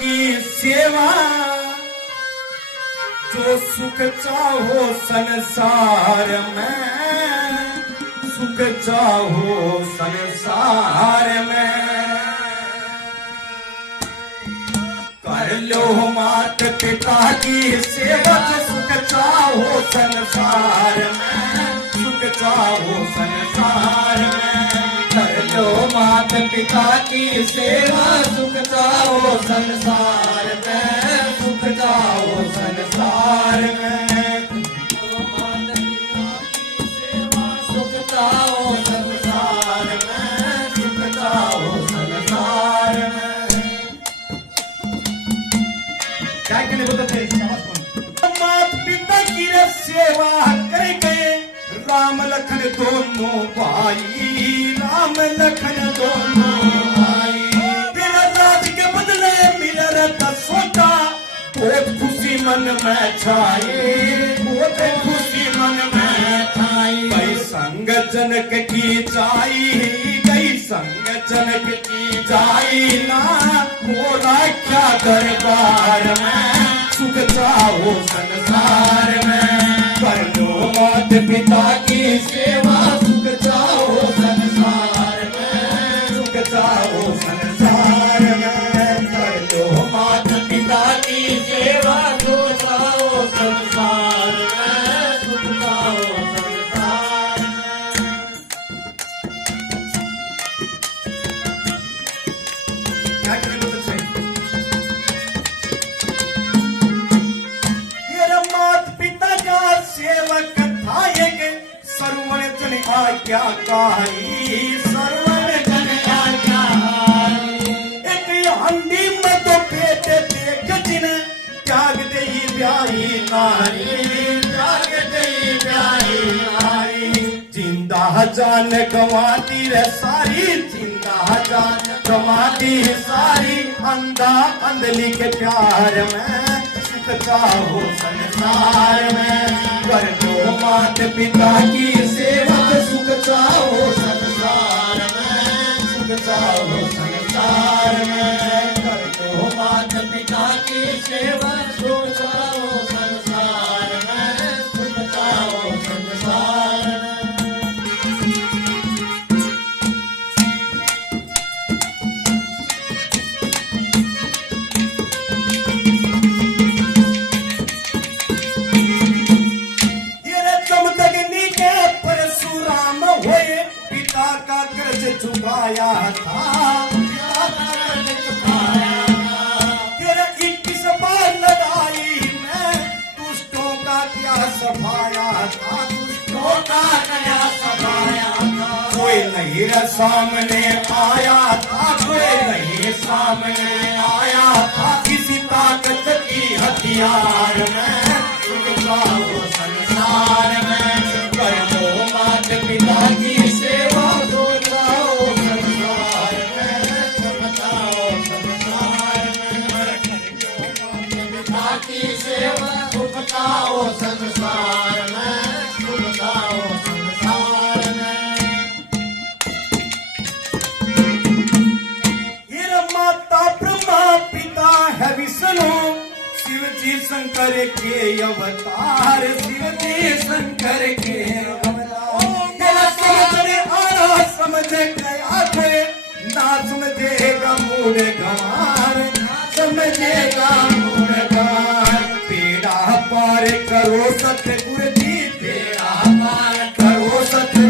की सेवा जो सुख चाहो संसार में, सुख चाहो संसार में, कर लो मात पिता की सेवा जो सुख चाहो संसार में, सुख चाहो संसार में, कर लो मात पिता की सेवा सुख चाहो संसार में, सुख चाहो संसार में, मात पिता की सेवा सुख चाहो संसार में, सुख चाहो संसार में। क्या कहने बोलते थे मात पिता की सेवा करके राम लखन दोनों भाई, राम लखन दोनों भाई, तेरा राज के बदले मिला रहता सोता, बहुत खुशी मन में छाई, बहुत खुशी मन में छाई। गई संग जनक की जाई, गई संग जनक की जाई ना, मोरा क्या दरबार में, सुख चाहो संसार में, कर लो मात पिता की सेवा सुख चाहो संसार में, सुख चाहो संसार में, कर लो मात पिता की सेवा सुख चाहो संसार में, सुख चाहो संसार में। क्या करें बोलते थे मात पिता का सेवक सर्वण जन आज्ञाकारी, सर्वण जन आज्ञाकारी, एक हंडी में तो पेट देख जिन त्याग दे ब्याही नारी, त्याग दे ब्याही नारी, जिंदा जान गंवाती रे सारी, जिंदा जान गंवाती है सारी, अंधा अंधली के प्यार में, सुख चाहो संसार में, कर लो मात पिता की सेवा सुख चाहो संसार में, सुख चाहो संसार में, कर लो मात पिता की सेवा सुख चाहो संसार में, सुख चाहो संसार में। चुकाया था, पिता का कर्ज चुकाया था, तेरा 21 बार लड़ाई में दुष्टों का क्या सफाया था, दुष्टों का क्या सफाया था, कोई नहीं सामने आया था, कोई नहीं सामने आया था, किसी ताकत की हथियार में, सुख चाहो संसार में, कर लो मात पिता की सेवा सुखताओ संसार में, सुखताओ संसार में। ये माता ब्रह्मा पिता है विष्णु, शिव जी शंकर के अवतार, शिव जी शंकर के अवतार, तेरा समझने आना समझ गया थे, ना समझेगा मूड गंवार, समझेगा मूड गंवार, पार करो सतगुरु जी, बेड़ा पार करो सतगुरु